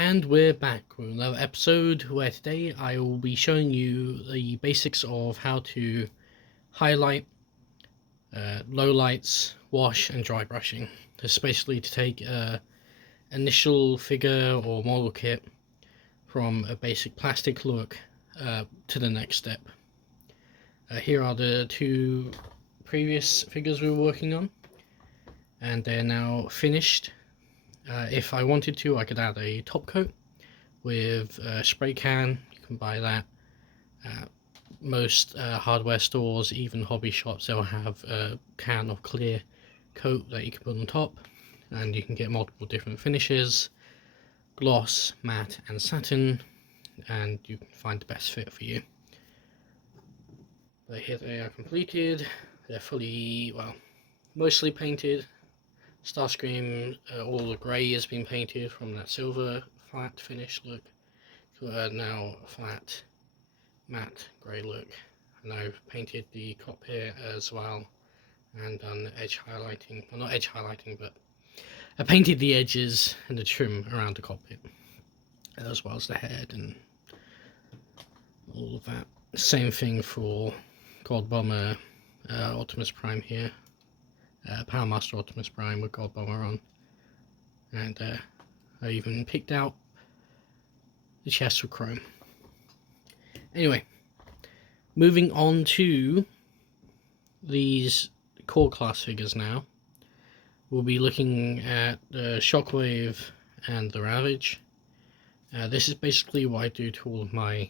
And we're back with another episode where today I will be showing you the basics of how to highlight, low lights, wash and dry brushing. This is basically to take a initial figure or model kit from a basic plastic look to the next step. Here are the two previous figures we were working on, and they're now finished. If I wanted to, I could add a top coat with a spray can. You can buy that at most hardware stores, even hobby shops. They'll have a can of clear coat that you can put on top, and you can get multiple different finishes: gloss, matte and satin, and you can find the best fit for you. But here they are completed. They're fully, well, mostly painted. Starscream, all the grey has been painted from that silver flat finish look to a now flat matte grey look. And I've painted the cockpit as well and done edge highlighting. Well, not edge highlighting, but I painted the edges and the trim around the cockpit, as well as the head and all of that. Same thing for Gold Bomber Optimus Prime here. Power Master Optimus Prime with Gold Bomber on, and I even picked out the chest with chrome. Anyway, moving on to these core class figures now, we'll be looking at the Shockwave and the Ravage. This is basically what I do to all of my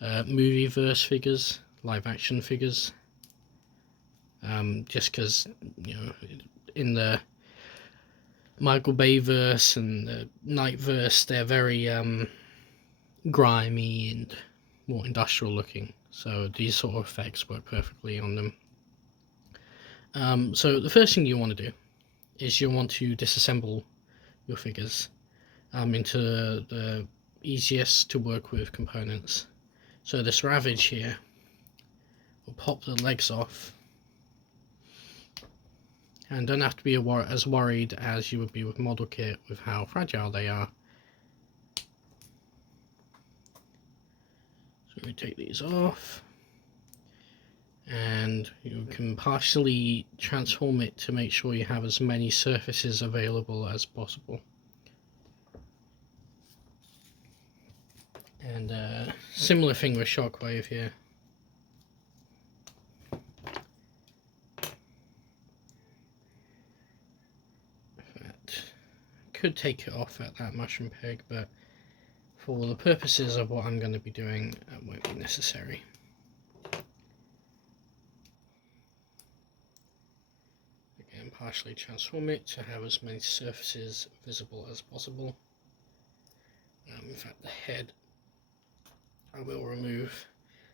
movieverse figures, live action figures. Just because, you know, in the Michael Bay verse and the Knight verse, they're very grimy and more industrial looking, so these sort of effects work perfectly on them. So the first thing you want to do is you want to disassemble your figures into the easiest to work with components. So this Ravage here, will pop the legs off, and don't have to be as worried as you would be with model kit with how fragile they are. So we take these off, and you can partially transform it to make sure you have as many surfaces available as possible. And similar thing with Shockwave here. Could take it off at that mushroom peg, but for the purposes of what I'm going to be doing, that won't be necessary. Again, partially transform it to have as many surfaces visible as possible. In fact, the head I will remove,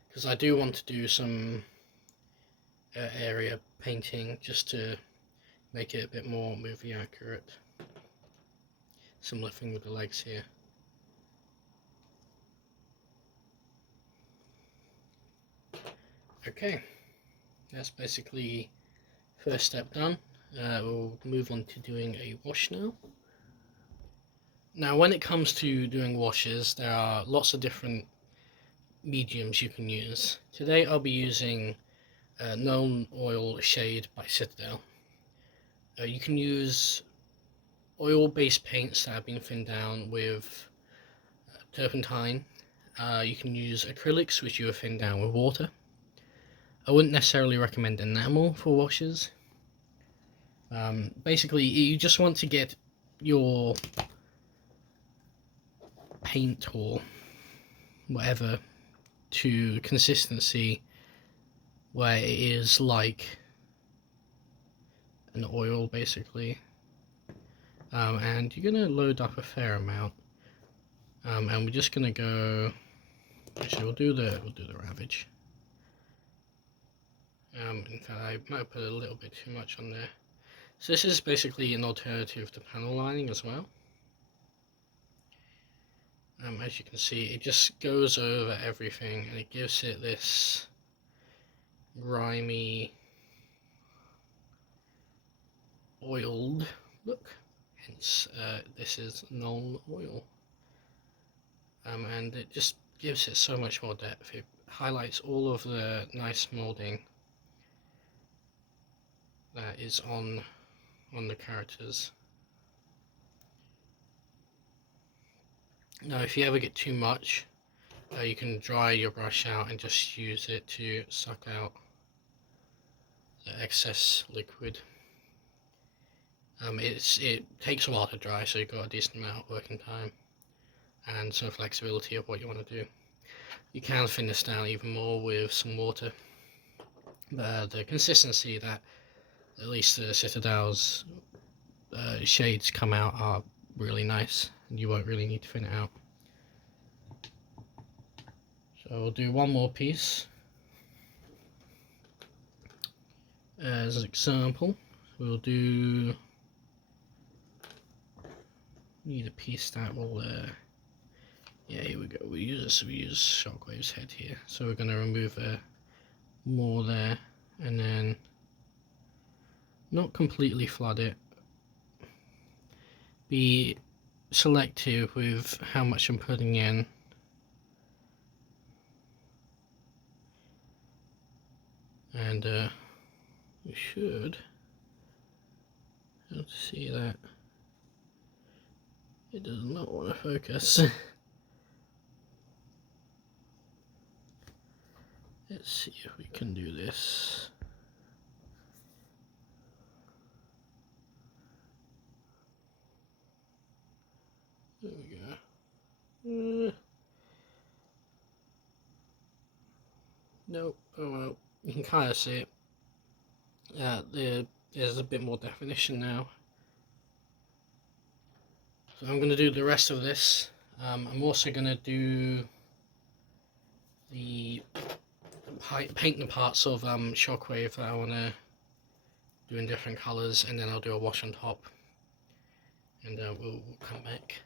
because I do want to do some area painting just to make it a bit more movie accurate. Similar thing with the legs here. Okay, that's basically first step done. We'll move on to doing a wash now. Now when it comes to doing washes, there are lots of different mediums you can use. Today I'll be using Nuln Oil Shade by Citadel. You can use oil-based paints that have been thinned down with turpentine. You can use acrylics, which you have thinned down with water. I wouldn't necessarily recommend enamel for washes. Basically, you just want to get your paint or whatever to consistency where it is like an oil, basically. And you're going to load up a fair amount, and we're just going to go, actually we'll do the Ravage. In fact, I might have put a little bit too much on there. So this is basically an alternative to panel lining as well. As you can see, it just goes over everything and it gives it this grimy, oiled look. Hence, this is Nuln Oil. and it just gives it so much more depth. It highlights all of the nice molding that is on the characters. Now if you ever get too much, you can dry your brush out and just use it to suck out the excess liquid. It takes a while to dry, so you've got a decent amount of working time and some flexibility of what you want to do. You can thin this down even more with some water. The consistency that at least the Citadel's shades come out are really nice, and you won't really need to thin it out. So we'll do one more piece as an example. We'll do, need a piece that will yeah, here we go. We use Shockwave's head here, so we're going to remove more there, and then not completely flood it. Be selective with how much I'm putting in. And we should be able to see that it does not want to focus. Let's see if we can do this. There we go. Nope. Oh well. You can kind of see it. There's a bit more definition now. So I'm going to do the rest of this. I'm also going to do paint the parts of Shockwave that I want to do in different colours, and then I'll do a wash on top, and we'll come back.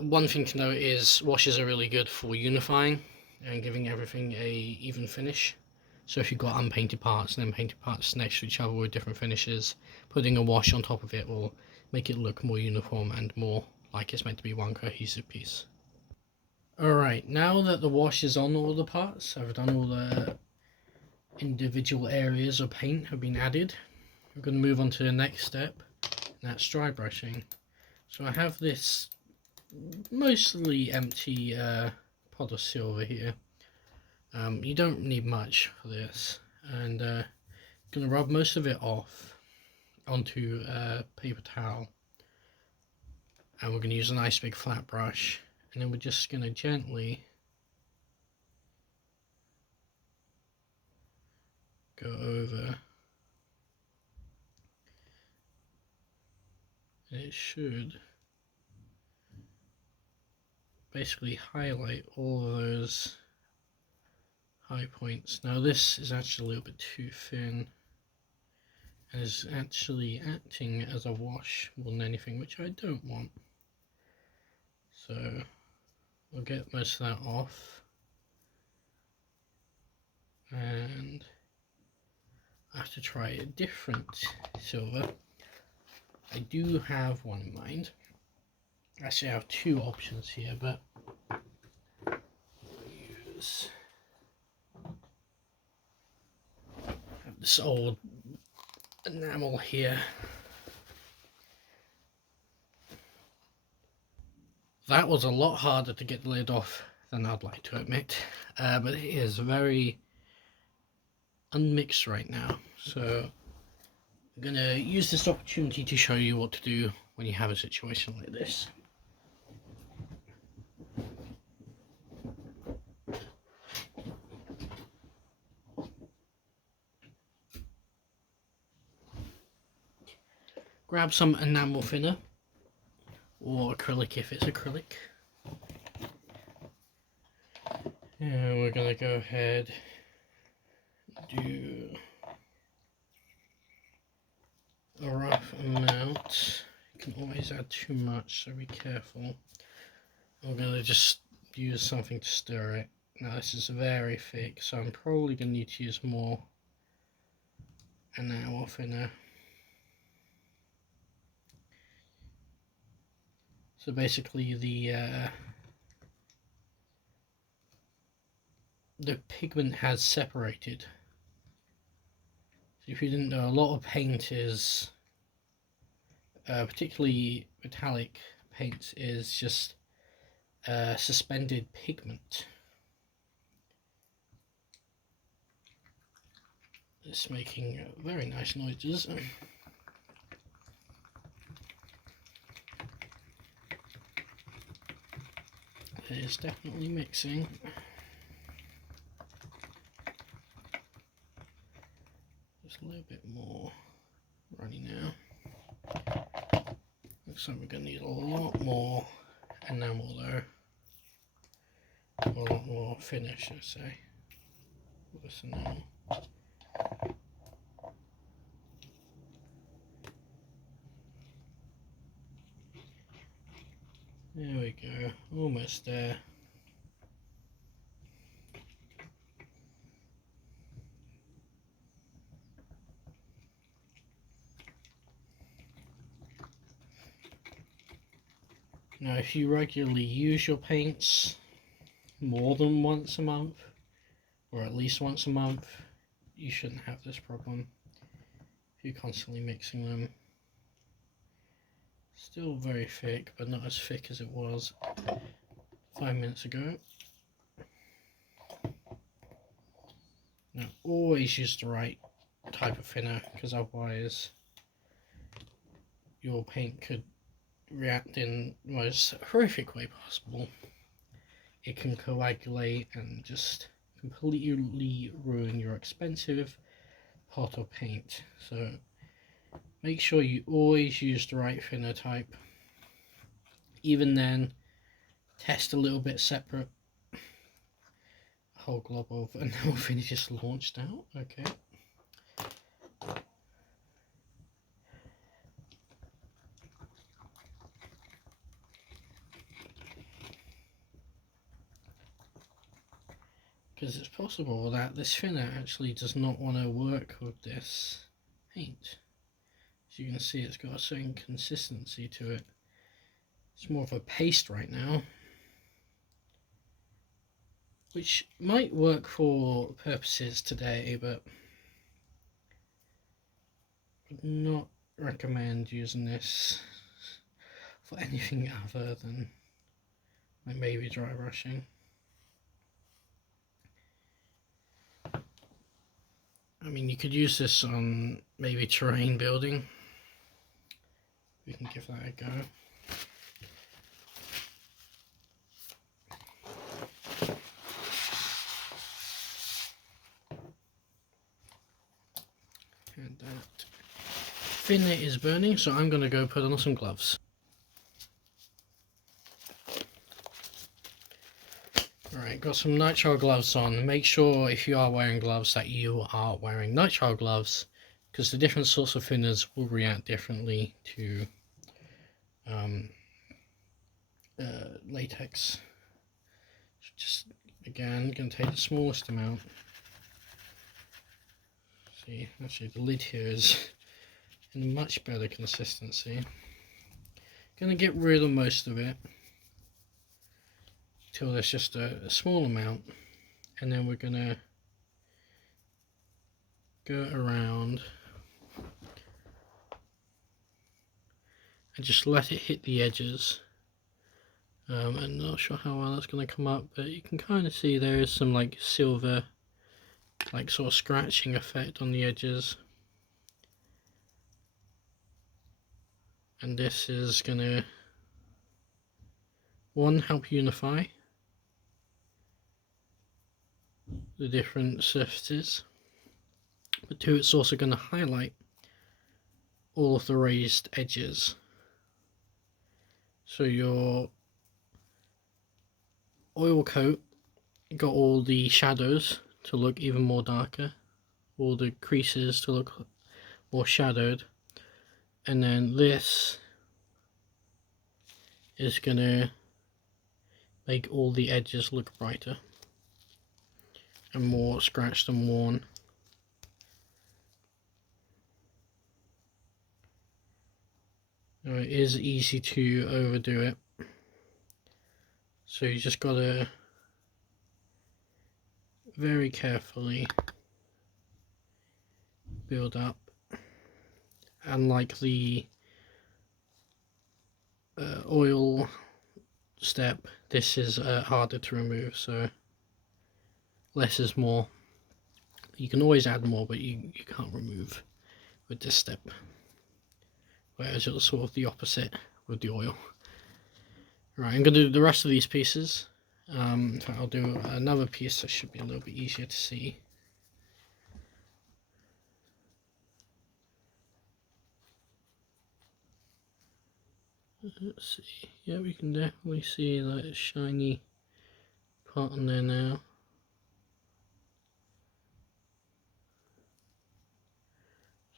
One thing to note is washes are really good for unifying and giving everything a even finish. So if you've got unpainted parts and then painted parts next to each other with different finishes, putting a wash on top of it will make it look more uniform and more like it's meant to be one cohesive piece. Alright, now that the wash is on all the parts, I've done all the individual areas of paint have been added. We're going to move on to the next step, and that's dry brushing. So I have this mostly empty pot of silver here. You don't need much for this, and I'm going to rub most of it off onto a paper towel, and we're going to use a nice big flat brush, and then we're just going to gently go over, and it should basically highlight all of those high points. Now this is actually a little bit too thin and is actually acting as a wash more than anything, which I don't want. So we'll get most of that off, and I have to try a different silver. I do have one in mind. Actually I have two options here, but I'll use this old enamel here. That was a lot harder to get the lid off than I'd like to admit, but it is very unmixed right now, so I'm going to use this opportunity to show you what to do when you have a situation like this. Grab some enamel thinner, or acrylic if it's acrylic. And we're going to go ahead and do a rough amount. You can always add too much, so be careful. I'm going to just use something to stir it. Now this is very thick, so I'm probably going to need to use more enamel thinner. So basically the the pigment has separated. So if you didn't know, a lot of paint is, particularly metallic paint, is just suspended pigment. It's making very nice noises. It is definitely mixing. Just a little bit more runny now. Looks like we're going to need a lot more enamel though. A lot more finish, I say. This enamel. There we go, almost there. Now if you regularly use your paints more than once a month, or at least once a month, you shouldn't have this problem. If you're constantly mixing them. Still very thick, but not as thick as it was 5 minutes ago. Now always use the right type of thinner, because otherwise your paint could react in the most horrific way possible. It can coagulate and just completely ruin your expensive pot of paint. So make sure you always use the right thinner type. Even then, test a little bit separate. A whole glob of enamel finish just launched out. Okay. Because it's possible that this thinner actually does not want to work with this paint. As you can see, it's got a certain consistency to it. It's more of a paste right now, which might work for purposes today, but would not recommend using this for anything other than like maybe dry brushing. I mean, you could use this on maybe terrain building. We can give that a go. And that thinner is burning, so I'm going to go put on some gloves. Alright, got some nitrile gloves on. Make sure if you are wearing gloves that you are wearing nitrile gloves, because the different sorts of thinners will react differently to latex. So just again, going to take the smallest amount. See, actually the lid here is in a much better consistency. Going to get rid of most of it till there's just a small amount, and then we're going to go around and just let it hit the edges. I'm not sure how well that's going to come up, but you can kind of see there is some like silver, like sort of scratching effect on the edges. And this is going to, one, help unify the different surfaces, but two, it's also going to highlight all of the raised edges. So your oil coat got all the shadows to look even more darker, all the creases to look more shadowed, and then this is gonna make all the edges look brighter and more scratched and worn. Now it is easy to overdo it, so you just gotta very carefully build up. Unlike the oil step, this is harder to remove, so less is more. You can always add more, but you can't remove with this step, whereas it's sort of the opposite with the oil. Right, I'm going to do the rest of these pieces. In fact, I'll do another piece that should be a little bit easier to see. Let's see, yeah, we can definitely see that shiny part on there now.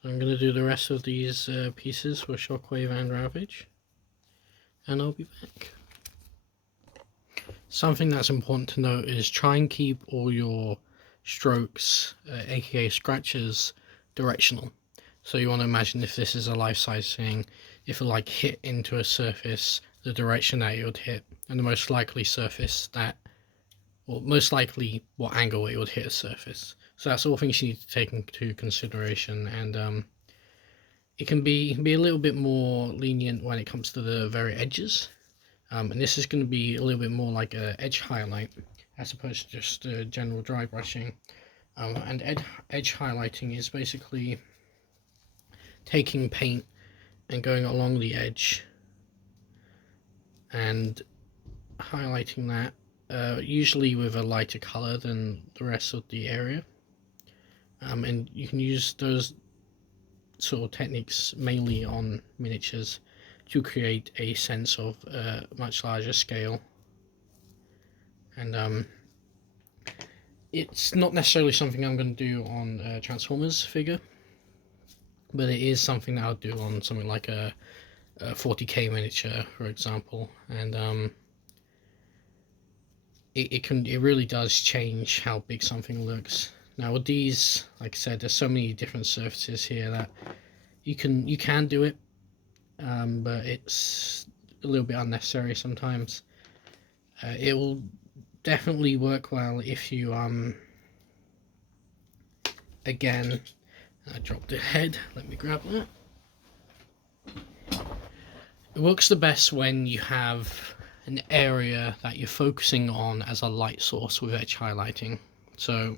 So I'm going to do the rest of these pieces for Shockwave and Ravage, and I'll be back. Something that's important to note is try and keep all your strokes, aka scratches, directional. So you want to imagine if this is a life-size thing, if it like hit into a surface, the direction that it would hit, and the most likely surface that, or most likely what angle it would hit a surface. So that's all things you need to take into consideration, and it can be a little bit more lenient when it comes to the very edges. And this is going to be a little bit more like a edge highlight as opposed to just general dry brushing. And edge highlighting is basically taking paint and going along the edge and highlighting that, usually with a lighter color than the rest of the area. And you can use those sort of techniques mainly on miniatures to create a sense of much larger scale. And it's not necessarily something I'm going to do on Transformers figure, but it is something that I'll do on something like a 40k miniature, for example. And it really does change how big something looks. Now with these, like I said, there's so many different surfaces here that you can do it, but it's a little bit unnecessary sometimes. It will definitely work well if you again, I dropped the head, let me grab that. It works the best when you have an area that you're focusing on as a light source with edge highlighting. So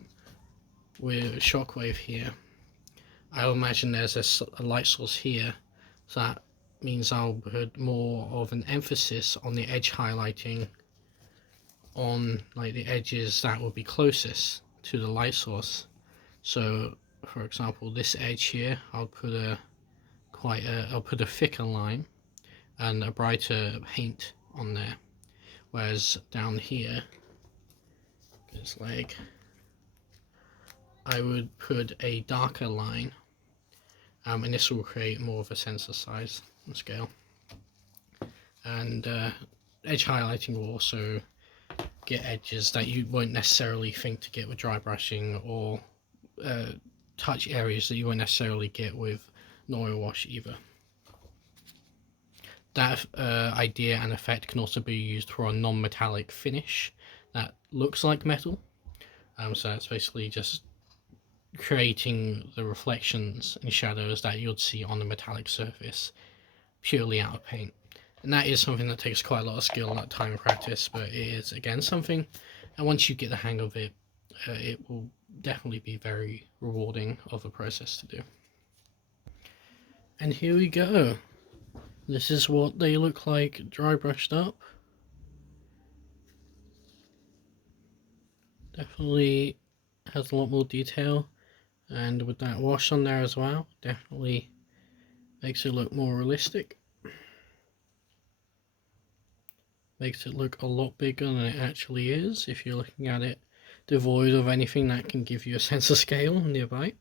with Shockwave here, I imagine there's a light source here, so that means I'll put more of an emphasis on the edge highlighting on like the edges that will be closest to the light source. So for example, this edge here, I'll put I'll put a thicker line and a brighter paint on there, whereas down here, this leg, I would put a darker line, and this will create more of a sense of size and scale. And edge highlighting will also get edges that you won't necessarily think to get with dry brushing, or touch areas that you won't necessarily get with an oil wash either. That idea and effect can also be used for a non-metallic finish that looks like metal. So it's basically just creating the reflections and shadows that you'd see on a metallic surface purely out of paint. And that is something that takes quite a lot of skill and time and practice, but it is again something, and once you get the hang of it, it will definitely be very rewarding of a process to do. And here we go. This is what they look like dry brushed up. Definitely has a lot more detail, and with that wash on there as well, definitely makes it look more realistic. Makes it look a lot bigger than it actually is if you're looking at it devoid of anything that can give you a sense of scale nearby.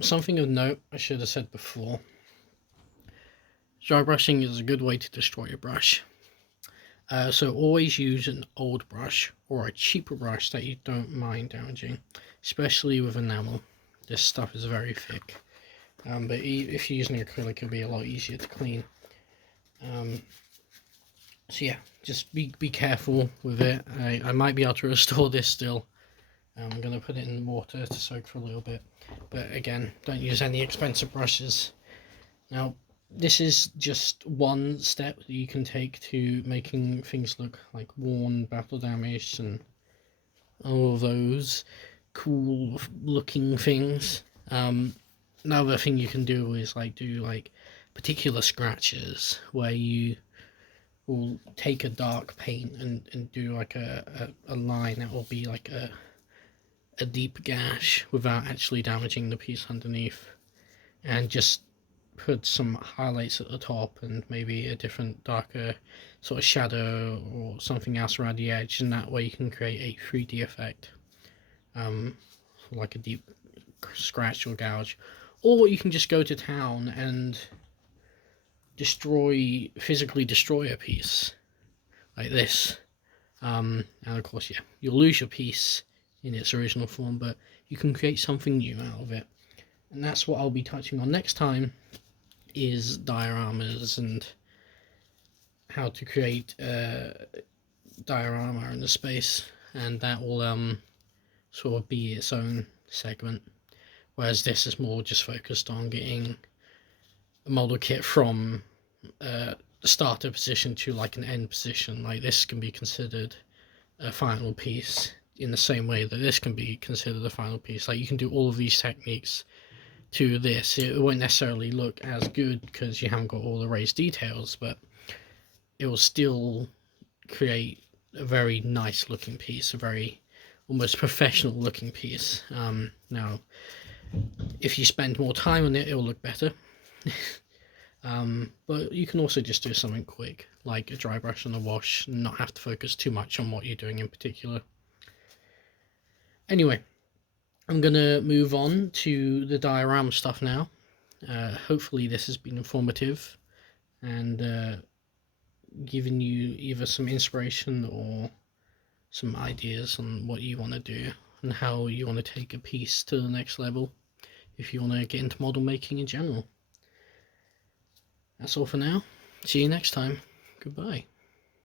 Something of note I should have said before: dry brushing is a good way to destroy your brush. So always use an old brush or a cheaper brush that you don't mind damaging, especially with enamel. This stuff is very thick, but if you're using acrylic, it'll be a lot easier to clean. So yeah, just be careful with it. I might be able to restore this still, I'm going to put it in water to soak for a little bit, but again, don't use any expensive brushes. Now, this is just one step that you can take to making things look like worn, battle damaged, and all of those cool looking things. Another thing you can do is do particular scratches where you will take a dark paint and do like a line that will be like a deep gash without actually damaging the piece underneath, and just put some highlights at the top and maybe a different darker sort of shadow or something else around the edge, and that way you can create a 3D effect, like a deep scratch or gouge. Or you can just go to town and physically destroy a piece like this, and of course, yeah, you'll lose your piece in its original form, but you can create something new out of it. And that's what I'll be touching on next time, is dioramas and how to create a diorama in the space, and that will sort of be its own segment, whereas this is more just focused on getting a model kit from the starter position to like an end position. Like this can be considered a final piece in the same way that this can be considered a final piece. Like you can do all of these techniques to this. It won't necessarily look as good because you haven't got all the raised details, but it will still create a very nice looking piece, a very almost professional looking piece. Now, if you spend more time on it, it will look better. But you can also just do something quick, like a dry brush and a wash, and not have to focus too much on what you're doing in particular. Anyway, I'm gonna move on to the diorama stuff now. Hopefully this has been informative and given you either some inspiration or some ideas on what you want to do and how you want to take a piece to the next level if you want to get into model making in general. That's all for now. See you next time. Goodbye.